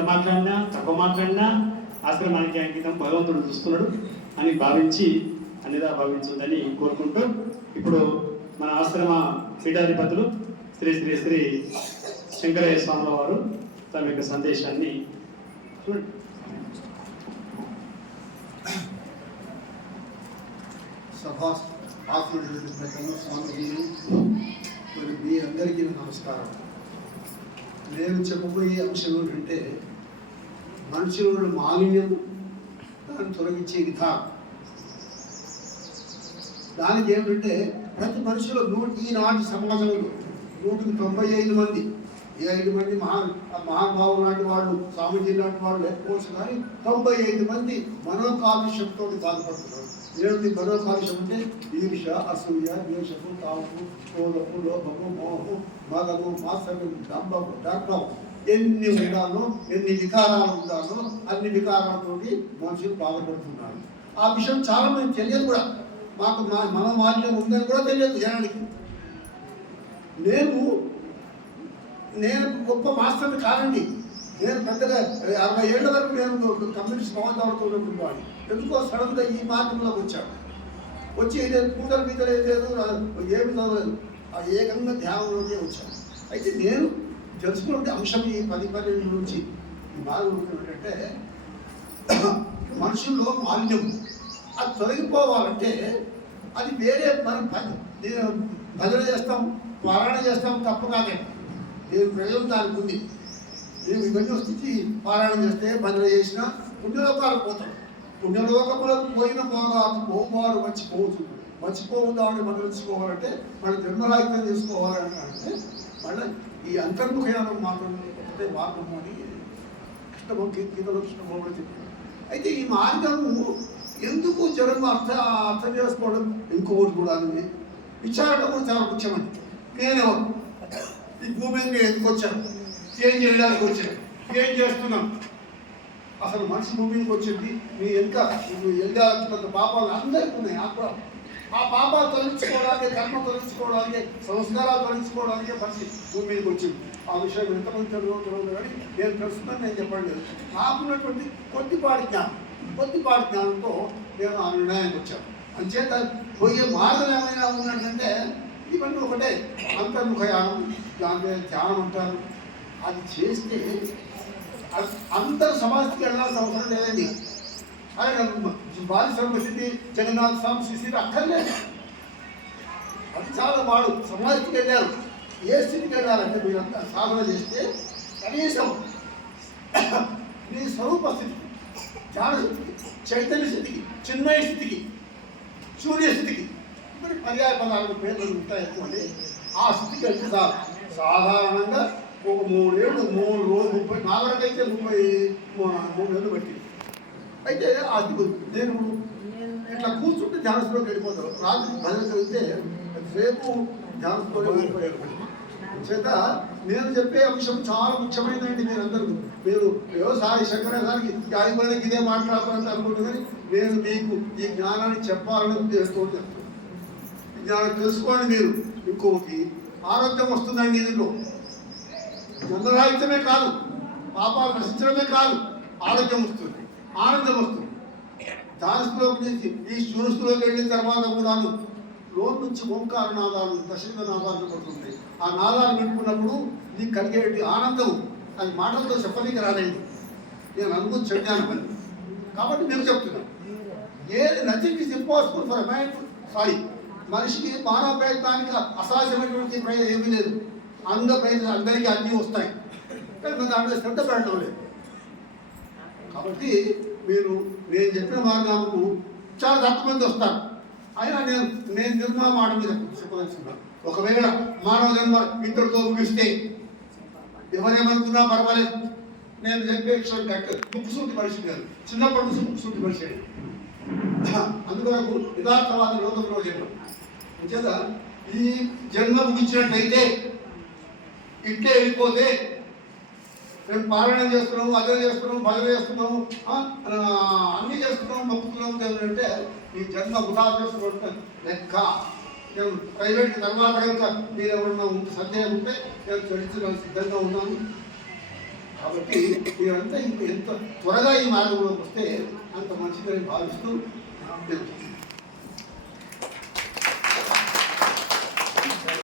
ఎంత మాట్లాడినా తక్కువ మాట్లాడినా ఆశ్రమానికి అంకితం భగవంతుడు చూస్తున్నాడు అని భావించి అన్నిదా భావించుందని కోరుకుంటూ ఇప్పుడు మన ఆశ్రమ పీఠాధిపతులు శ్రీ శ్రీ శ్రీ శంకరయ్య స్వాముల వారు తమ యొక్క సందేశాన్ని చూడండి. సభా స్వామిజీలు మరి మీ అందరికీ నమస్కారం. నేను చెప్పబోయే అంశం ఏంటంటే మనుషుల మాలిన్యం, దాన్ని తొలగించే విధానం. దానికి ఏమిటంటే ప్రతి మనుషులు ఈనాటి సమాజంలో 195 మంది, ఈ 5 మంది మహానుభావులు లాంటి వాళ్ళు, స్వామీజీ లాంటి వాళ్ళు లేకపోవచ్చు, కానీ 95 మంది మనోకాలుష్యంతో బాధపడుతున్నారు. ఏమిటి మనోకాలుష్యం అంటే ఈర్ష, అసూయ, ద్వేషము, తాము, క్రోధము, లోభము, మోహము, మగము, మాత్సర్యం, డంబము, దర్భం, ఎన్ని ఉండాలో, ఎన్ని వికారాలు ఉండాలో అన్ని వికారాలతో మనుషులు బాధపడుతున్నారు. ఆ విషయం చాలా మంది తెలియదు కూడా. మాకు మనోమాలిన్యం ఉందని కూడా తెలియదు జనానికి. నేను గొప్ప మాస్టర్ని కాదండి. నేను పెద్దగా 60 ఏళ్ల వరకు నేను కమ్యూనిస్ట్ భవనతో ఉన్నటువంటి ఎందుకో సడన్గా ఈ మార్గంలోకి వచ్చాడు. వచ్చి పూటలు గీతలు లేదు, ఏమి చదవలేదు, ఏకంగా ధ్యానంలోనే వచ్చాను. అయితే నేను తెలుసుకునే అంశం ఈ 10-12 నుంచి ఈ మార్గం ఏంటంటే మనుషుల్లో మాలిన్యం అది తొలగిపోవాలంటే అది వేరే మనం భజన చేస్తాం, పారాయణ చేస్తాం, తప్పు కాదండి. నేను ప్రయోజనం దానికి ఉంది. మేము ఇవన్నీ స్థితి పారాయణ చేస్తే భజన చేసినా పుణ్యలోకాలకు పోతాం. పుణ్యలోకములకు పోయిన పోవారు మర్చిపోవద్దామని మనం తెలుసుకోవాలంటే మనం జన్మరాహిత్యం చేసుకోవాలని అంటే మళ్ళీ ఈ అంతర్ముఖయానం మాత్రం ఒకటే మార్గం అని గీతలో కృష్ణభగవానుడు చెప్పారు. అయితే ఈ మార్గము ఎందుకు జనం అర్థం చేసుకోవడం ఇంకొకటి కూడా ఉంది. విచారణ కూడా చాలా ముఖ్యమండి. నేనెవరు, ఈ భూమి మీద నేను ఎందుకు వచ్చాను, ఏం చేయడానికి వచ్చాను, ఏం చేస్తున్నాం, అసలు మనిషి భూమి మీదకి వచ్చింది మీ ఎల్గాల్సినంత పాపాలు అందరికీ ఉన్నాయి. ఆ పాపాలు తొలగించుకోవడానికి, కర్మ తొలగించుకోవడానికి, సంస్కారాలు తొలగించుకోవడానికి మనిషి భూమి మీదకి వచ్చింది. ఆ విషయం ఎంతమంది తెలియదు కానీ నేను తెలుసుకున్నాను. నేను చెప్పండి, నాకున్నటువంటి కొద్దిపాటి జ్ఞానంతో నేను ఆ నిర్ణయానికి వచ్చాను. అంచేత పోయే మార్గం ఏమైనా ఉన్నట్టంటే ఇవన్నీ ఒకటే. అంతర్ముఖయానం, దాని మీద ధ్యానం అంటారు. అది చేస్తే అందరూ సమాధికి వెళ్ళాల్సిన అవసరం లేదండి. ఆయన బాలి స్థితి, జగన్నాథ స్వామి స్థితి అక్కర్లేదు. అది చాలా వాడు సమాధికి వెళ్ళారు. ఏ స్థితికి వెళ్ళాలంటే మీరంతా సాధన చేస్తే కనీసం మీ స్వరూప స్థితికి, ధ్యాన స్థితికి, చైతన్య స్థితికి, చిన్మయ స్థితికి, సూర్య స్థితికి, మరి పర్యాయ పదాలకు పేర్లు ఉంటాయి అనుకోండి. ఆ స్థితికి వెళ్తే సాధారణంగా ఒక 3 ఏళ్ళు 3 రోజులు 30 నాలుగైతే 33 ఏళ్ళు పట్టింది. అయితే అది నేను ఇట్లా కూర్చుంటే ధ్యానస్థలోకి వెళ్ళిపోతాను. రాత్రి భజన వెళ్తే రేపు ధ్యానస్థలోనే వెళ్ళిపోయారు. చేత నేను చెప్పే అంశం చాలా ముఖ్యమైనదండి. మీరు వ్యవసాయ శంకరానికి 5 మందికి ఇదే మాట్లాడుతారంటే అనుకుంటున్నాను. నేను మీకు ఈ జ్ఞానాన్ని చెప్పాలని తెలుసుకోండి. ఈ జ్ఞానం తెలుసుకోండి. మీరు ఇంకొకటి ఆరోగ్యం వస్తుందండి. దీంట్లో జన్మరాహిత్యమే కాదు, పాపాలు నశించడమే కాదు, ఆరోగ్యం వస్తుంది, ఆనందం వస్తుంది. ధ్యానస్థలోకి నుంచి ఈ శూన్యస్థలోకి వెళ్ళిన తర్వాత కూడాను లోన్ నుంచి ఓంకార నాదాలు, దశరథ నాదాలు పడుతుంది. ఆ నాదాలు వింటున్నప్పుడు నీకు కలిగేటి ఆనందం అది మాటలతో చెప్పడానికి రాలేదు. నేను అనుభూతి చెప్తాను పని కాబట్టి నేను చెప్తున్నాను. Nothing is impossible for mind. మనిషికి మానవ ప్రయత్నానికి అసాధ్యమైనటువంటి ప్రయత్నం ఏమీ లేదు. ప్రయత్నం అందరికీ అన్నీ వస్తాయి, కానీ మన దాంట్లో శ్రద్ధ పెట్టడం లేదు. కాబట్టి నేను చెప్పిన మార్గాలకు చాలా తక్కువ మంది వస్తారు. అయినా నేను నిర్మాణ మాట మీద చెప్పదలుచుకున్నాను. ఒకవేళ మానవ జన్మ ఇంతటితో ముగిస్తే ఎవరేమనుకున్నా పర్వాలేదు. నేను చెప్పే విషయం ముక్కుసూటి మనిషి గారు చిన్నప్పటి నుంచి ముక్కుసూటి మనిషి అందుకొరకు యథార్థవాద లోకంలో జన్మ చేత ఈ జన్మ ముగించినట్టయితే ఇట్లే వెళ్ళిపోతే మేము పారాయణ చేస్తున్నాము, అదే చేస్తున్నాము, భజన చేస్తున్నాము, అన్నీ చేస్తున్నాము, మొక్కుతున్నాము అంటే ఈ జన్మ వృధా చేస్తున్నట్టు లెక్క. నేను ప్రైవేట్ తర్వాత కనుక మీరు ఎవరన్నా సందేహం ఉంటే నేను చర్చించడానికి సిద్ధంగా ఉన్నాను. కాబట్టి మీరంతా ఎంత త్వరగా ఈ మార్గంలోకి వస్తే అంత మంచిదని భావిస్తూ తెలుసు.